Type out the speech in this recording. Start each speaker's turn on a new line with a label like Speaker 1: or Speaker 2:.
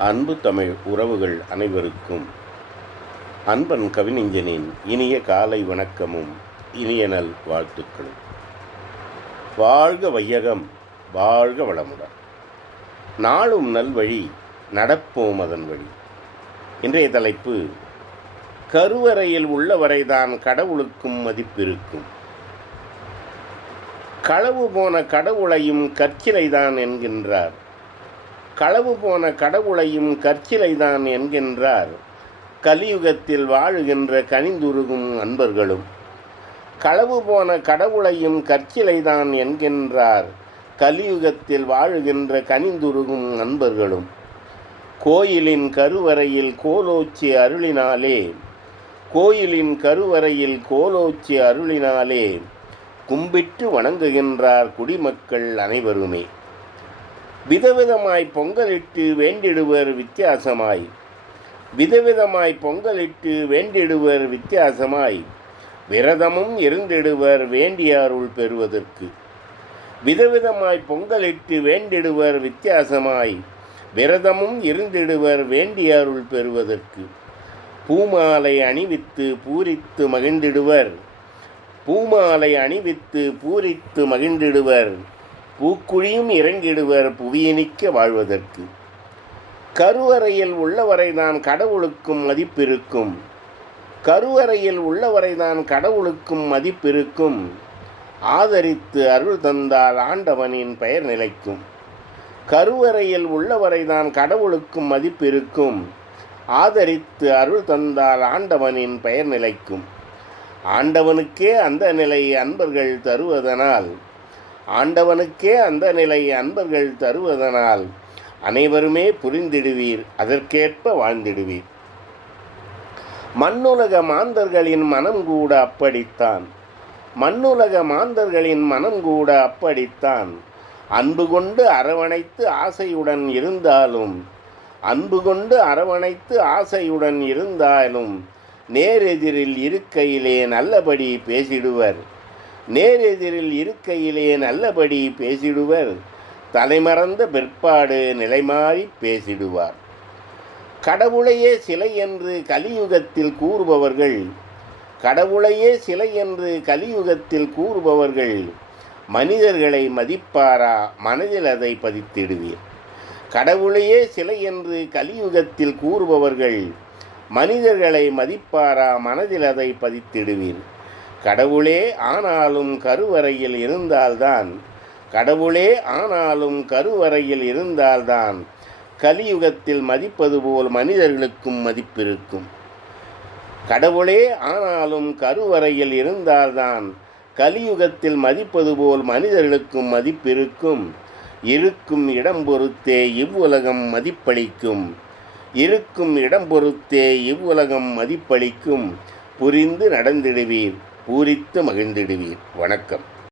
Speaker 1: அன்பு தமிழ் உறவுகள் அனைவருக்கும். அன்பன் கவிஞனின் இனிய காலை வணக்கமும் இனிய நல் வாழ்த்துக்களும். வாழ்க வையகம் வாழ்க வளமுடன். நாளும் நல்வழி நடப்போம் அதன் வழி. இன்றைய தலைப்பு கருவறையில் உள்ளவரைதான் கடவுளுக்கும் மதிப்பிருக்கும். களவு போன கடவுளையும் கற்சிலைதான் என்கின்றார். களவு போன கடவுளையும் கற்சிலைதான் என்கின்றார். கலியுகத்தில் வாழுகின்ற கனிந்துருகும் அன்பர்களும். களவு போன கடவுளையும் கற்சிலைதான் என்கின்றார். கலியுகத்தில் வாழுகின்ற கனிந்துருகும் அன்பர்களும். கோயிலின் கருவறையில் கோலோச்சி அருளினாலே கோயிலின் கருவறையில் கோலோச்சி அருளினாலே கும்பிட்டு வணங்குகின்றார் குடிமக்கள் அனைவருமே. விதவிதமாய் பொங்கலிட்டு வேண்டிடுவர் வித்தியாசமாய். விதவிதமாய் பொங்கலிட்டு வேண்டிடுவர் வித்தியாசமாய். விரதமும் இருந்திடுவர் வேண்டியாருள் பெறுவதற்கு. விதவிதமாய் பொங்கலிட்டு வேண்டிடுவர் வித்தியாசமாய். விரதமும் இருந்திடுவர் வேண்டியாருள் பெறுவதற்கு. பூமாலை அணிவித்து பூரித்து மகிழ்ந்திடுவர். பூமாலை அணிவித்து பூரித்து மகிழ்ந்திடுவர். பூக்குழியும் இறங்கிடுவர் புவியினிக்க வாழ்வதற்கு. கருவறையில் உள்ளவரைதான் கடவுளுக்கும் மதிப்பிருக்கும். கருவறையில் உள்ளவரைதான் கடவுளுக்கும் மதிப்பிருக்கும். ஆதரித்து அருள் தந்தால் ஆண்டவனின் பெயர் நிலைக்கும். கருவறையில் உள்ளவரைதான் கடவுளுக்கும் மதிப்பிருக்கும். ஆதரித்து அருள் தந்தால் ஆண்டவனின் பெயர் நிலைக்கும். ஆண்டவனுக்கே அந்த நிலை அன்பர்கள் தருவதனால் ஆண்டவனுக்கே அந்த நிலை அன்பர்கள் தருவதனால் அனைவருமே புரிந்திடுவீர் அதற்கேற்ப வாழ்ந்திடுவீர். மண்ணுலக மாந்தர்களின் மனம் கூட அப்படித்தான். மண்ணுலக மாந்தர்களின் மனம் கூட அப்படித்தான். அன்பு கொண்டு அரவணைத்து ஆசையுடன் இருந்தாலும் அன்பு கொண்டு அரவணைத்து ஆசையுடன் இருந்தாலும் நேரெதிரில் இருக்கையிலே நல்லபடி பேசிடுவர். நேரெதிரில் இருக்கையிலே நல்லபடி பேசிடுவர். தலைமறந்த பிற்பாடு நிலைமாறி பேசிடுவார். கடவுளையே சிலை என்று கலியுகத்தில் கூறுபவர்கள் கடவுளையே சிலை என்று கலியுகத்தில் கூறுபவர்கள் மனிதர்களை மதிப்பாரா? மனதில் அதை பதித்திடுவீர். கடவுளையே சிலை என்று கலியுகத்தில் கூறுபவர்கள் மனிதர்களை மதிப்பாரா? மனதில் அதை பதித்திடுவீர். கடவுளே ஆனாலும் கருவறையில் இருந்தால்தான். கடவுளே ஆனாலும் கருவறையில் இருந்தால்தான். கலியுகத்தில் மதிப்பது போல் மனிதர்களுக்கும் மதிப்பிருக்கும். கடவுளே ஆனாலும் கருவறையில் இருந்தால்தான். கலியுகத்தில் மதிப்பது போல் மனிதர்களுக்கும் மதிப்பிருக்கும். இருக்கும் இடம் பொறுத்தே இவ்வுலகம் மதிப்பளிக்கும். இருக்கும் இடம் பொறுத்தே இவ்வுலகம் மதிப்பளிக்கும். புரிந்து நடந்திடுவீர். பூரித்து மகிழ்ந்திடுவீர். வணக்கம்.